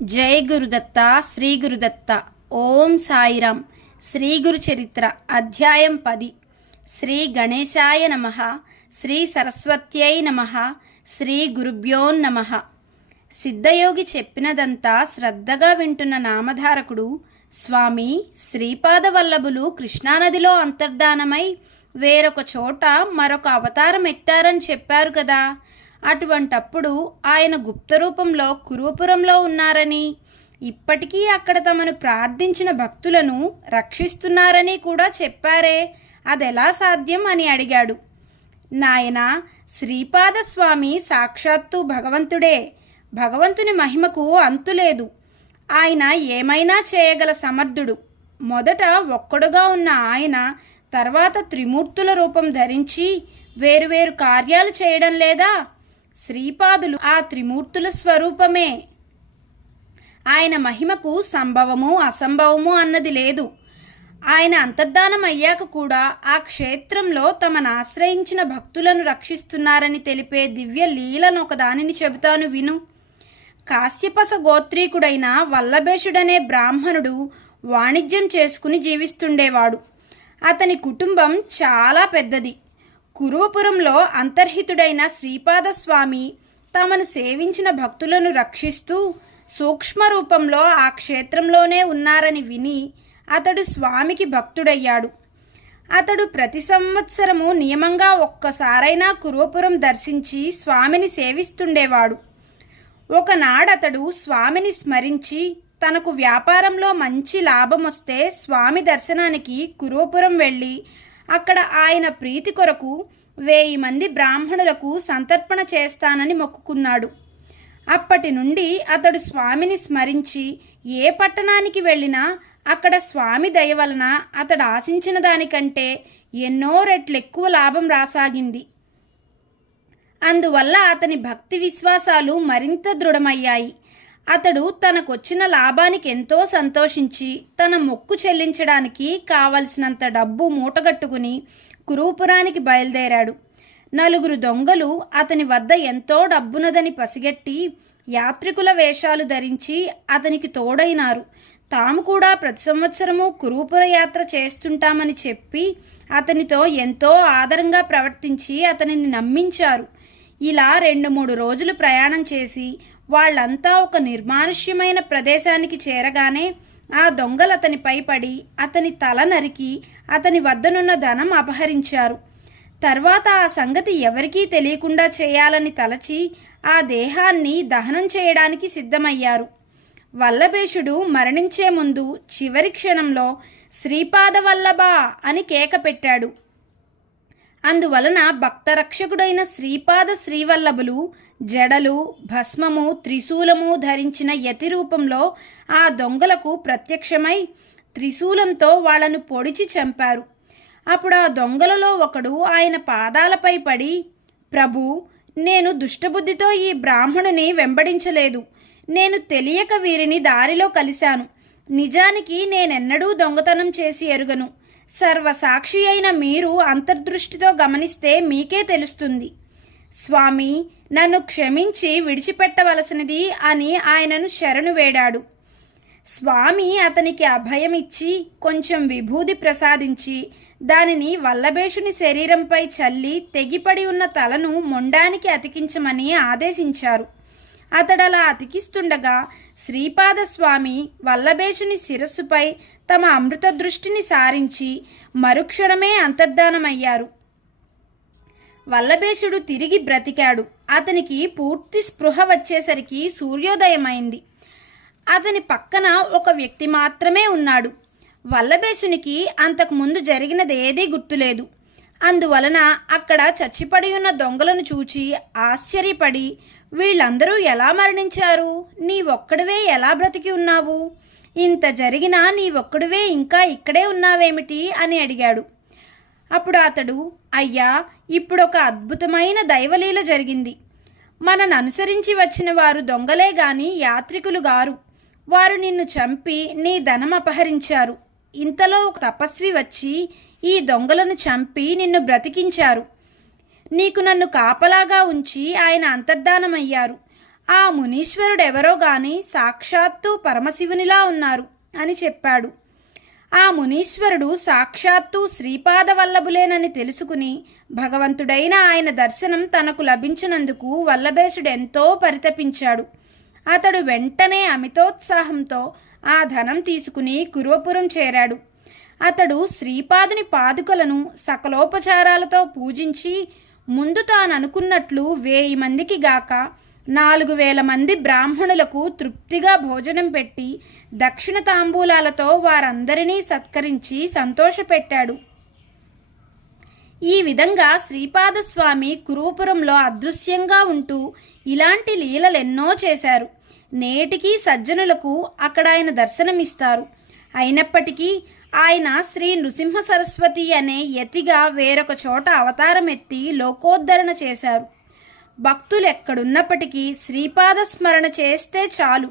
జై గురుదత్త శ్రీ గురుదత్త. ఓం సాయిరాం. శ్రీ గురు చరిత్ర అధ్యాయం 10. శ్రీ గణేశాయ నమః. శ్రీ సరస్వత్యై నమః. శ్రీ గురుభ్యోన్నమః. సిద్ధయోగి చెప్పినదంతా శ్రద్ధగా వింటున్న నామధారకుడు, స్వామి శ్రీపాద వల్లభులు కృష్ణానదిలో అంతర్ధానమై వేరొక చోట మరొక అవతారం ఎత్తారని చెప్పారు కదా, అటువంటప్పుడు ఆయన గుప్తరూపంలో కురువపురంలో ఉన్నారని, ఇప్పటికీ అక్కడ తమను ప్రార్థించిన భక్తులను రక్షిస్తున్నారని కూడా చెప్పారే, అదెలా సాధ్యం అని అడిగాడు. నాయనా, శ్రీపాద స్వామి సాక్షాత్తు భగవంతుడే. భగవంతుని మహిమకు అంతులేదు. ఆయన ఏమైనా చేయగల సమర్థుడు. మొదట ఒక్కడుగా ఉన్న ఆయన తర్వాత త్రిమూర్తుల రూపం ధరించి వేరువేరు కార్యాలు చేయడం లేదా? శ్రీపాదులు ఆ త్రిమూర్తుల స్వరూపమే. ఆయన మహిమకు సంభవము అసంభవము అన్నది లేదు. ఆయన అంతర్ధానం అయ్యాక కూడా ఆ క్షేత్రంలో తమను ఆశ్రయించిన భక్తులను రక్షిస్తున్నారని తెలిపే దివ్య లీలను ఒకదానిని చెబుతాను విను. కాశ్యపస గోత్రీకుడైన వల్లభేషుడనే బ్రాహ్మణుడు వాణిజ్యం చేసుకుని జీవిస్తుండేవాడు. అతని కుటుంబం చాలా పెద్దది. కురువపురంలో అంతర్హితుడైన శ్రీపాదస్వామి తమను సేవించిన భక్తులను రక్షిస్తూ సూక్ష్మ రూపంలో ఆ క్షేత్రంలోనే ఉన్నారని విని అతడు స్వామికి భక్తుడయ్యాడు. అతడు ప్రతి సంవత్సరము నియమంగా ఒక్కసారైనా కురువపురం దర్శించి స్వామిని సేవిస్తుండేవాడు. ఒకనాడతడు స్వామిని స్మరించి తనకు వ్యాపారంలో మంచి లాభం వస్తే స్వామి దర్శనానికి కురువపురం వెళ్ళి అక్కడ ఆయన ప్రీతి కొరకు 1000 మంది బ్రాహ్మణులకు సంతర్పణ చేస్తానని మొక్కుకున్నాడు. అప్పటి నుండి అతడు స్వామిని స్మరించి ఏ పట్టణానికి వెళ్ళినా అక్కడ స్వామి దయ వలన అతడు ఆశించిన దానికంటే ఎన్నో రెట్లు ఎక్కువ లాభం రాసాగింది. అందువల్ల అతని భక్తి విశ్వాసాలు మరింత దృఢమయ్యాయి. అతడు తనకొచ్చిన లాభానికి ఎంతో సంతోషించి తన మొక్కు చెల్లించడానికి కావలసినంత డబ్బు మూటగట్టుకుని కురువపురానికి బయలుదేరాడు. 4 దొంగలు అతని వద్ద ఎంతో డబ్బున్నదని పసిగట్టి యాత్రికుల వేషాలు ధరించి అతనికి తోడైనారు. తాము కూడా ప్రతి సంవత్సరము కురువపుర యాత్ర చేస్తుంటామని చెప్పి అతనితో ఎంతో ఆదరంగా ప్రవర్తించి అతనిని నమ్మించారు. ఇలా 2-3 రోజులు ప్రయాణం చేసి వాళ్ళంతా ఒక నిర్మానుష్యమైన ప్రదేశానికి చేరగానే ఆ దొంగలు అతనిపై పడి అతని తల నరికి అతని వద్దనున్న ధనం అపహరించారు. తర్వాత ఆ సంగతి ఎవరికీ తెలియకుండా చేయాలని తలచి ఆ దేహాన్ని దహనం చేయడానికి సిద్ధమయ్యారు. వల్లభేషుడు మరణించే ముందు చివరి క్షణంలో శ్రీపాద వల్లభ అని కేక పెట్టాడు. అందువలన భక్తరక్షకుడైన శ్రీపాద శ్రీవల్లభులు జడలు, భస్మము, త్రిశూలము ధరించిన యతి రూపంలో ఆ దొంగలకు ప్రత్యక్షమై త్రిశూలంతో వాళ్లను పొడిచి చంపారు. అప్పుడు ఆ దొంగలలో ఒకడు ఆయన పాదాలపై పడి, ప్రభు, నేను దుష్టబుద్ధితో ఈ బ్రాహ్మణుని వెంబడించలేదు. నేను తెలియక వీరిని దారిలో కలిశాను. నిజానికి నేనెన్నడూ దొంగతనం చేసి ఎరుగను. సర్వసాక్షి అయిన మీరు అంతర్దృష్టితో గమనిస్తే మీకే తెలుస్తుంది. స్వామి, నన్ను క్షమించి విడిచిపెట్టవలసినది అని ఆయనను శరణు వేడాడు. స్వామి అతనికి అభయమిచ్చి కొంచెం విభూది ప్రసాదించి దానిని వల్లభేషుని శరీరంపై చల్లి తెగిపడి ఉన్న తలను మొండానికి అతికించమని ఆదేశించారు. అతడలా అతికిస్తుండగా శ్రీపాదస్వామి వల్లభేషుని శిరస్సుపై తమ అమృత దృష్టిని సారించి మరుక్షణమే అంతర్ధానమయ్యారు. వల్లభేషుడు తిరిగి బ్రతికాడు. అతనికి పూర్తి స్పృహ వచ్చేసరికి సూర్యోదయమైంది. అతని పక్కన ఒక వ్యక్తి మాత్రమే ఉన్నాడు. వల్లభేషునికి అంతకుముందు జరిగినదేదీ గుర్తులేదు. అందువలన అక్కడ చచ్చిపడి ఉన్న దొంగలను చూచి ఆశ్చర్యపడి, వీళ్ళందరూ ఎలా మరణించారు? నీవొక్కడివే ఎలా బ్రతికి ఉన్నావు? ఇంత జరిగినా నీవొక్కడివే ఇంకా ఇక్కడే ఉన్నావేమిటి అని అడిగాడు. అప్పుడు అతడు, అయ్యా, ఇప్పుడొక అద్భుతమైన దైవలీల జరిగింది. మనను అనుసరించి వచ్చిన వారు దొంగలే గాని యాత్రికులు గారు. వారు నిన్ను చంపి నీ ధనం అపహరించారు. ఇంతలో ఒక తపస్వి వచ్చి ఈ దొంగలను చంపి నిన్ను బ్రతికించారు. నీకు నన్ను కాపలాగా ఉంచి ఆయన అంతర్ధానమయ్యారు. ఆ మునీశ్వరుడెవరో గాని సాక్షాత్తు పరమశివునిలా ఉన్నారు అని చెప్పాడు. ఆ మునీశ్వరుడు సాక్షాత్తు శ్రీపాదవల్లభులేనని తెలుసుకుని భగవంతుడైన ఆయన దర్శనం తనకు లభించినందుకు వల్లభేశుడెంతో పరితపించాడు. అతడు వెంటనే అమితోత్సాహంతో ఆ ధనం తీసుకుని కురువపురం చేరాడు. అతడు శ్రీపాదుని పాదుకలను సకలోపచారాలతో పూజించి ముందు తాననుకున్నట్లు 1000 మందికి గాక 4000 మంది బ్రాహ్మణులకు తృప్తిగా భోజనం పెట్టి దక్షిణ తాంబూలాలతో వారందరినీ సత్కరించి సంతోషపెట్టాడు. ఈ విధంగా శ్రీపాదస్వామి కురువపురంలో అదృశ్యంగా ఉంటూ ఇలాంటి లీలలెన్నో చేశారు. నేటికీ సజ్జనులకు అక్కడ ఆయన దర్శనమిస్తారు. అయినప్పటికీ ఆయన శ్రీ నృసింహ సరస్వతి అనే యతిగా వేరొక చోట అవతారమెత్తి లోకోద్ధరణ చేశారు. భక్తులెక్కడున్నప్పటికీ శ్రీపాద స్మరణ చేస్తే చాలు,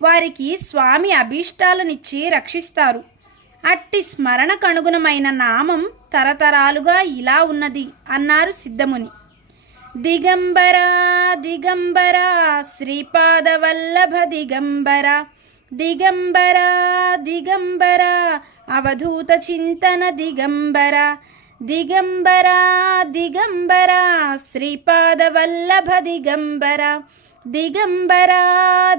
వారికి స్వామి అభీష్టాలనిచ్చి రక్షిస్తారు. అట్టి స్మరణకనుగుణమైన నామం తరతరాలుగా ఇలా ఉన్నది అన్నారు సిద్ధముని. దిగంబర దిగంబర శ్రీపాదవల్లభ దిగంబర, దిగంబర దిగంబర అవధూత చింతన దిగంబర, దిగంబర దిగంబర శ్రీపాదవల్లభ దిగంబర, దిగంబర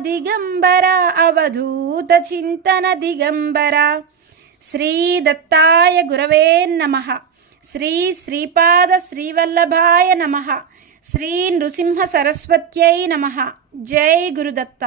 దిగంబర అవధూత చింతన దిగంబర. శ్రీ దత్తాయ గురవే నమః. శ్రీ శ్రీపాద శ్రీవల్లభాయ నమః. శ్రీ నృసింహ సరస్వత్యై నమః. జై గురుదత్త.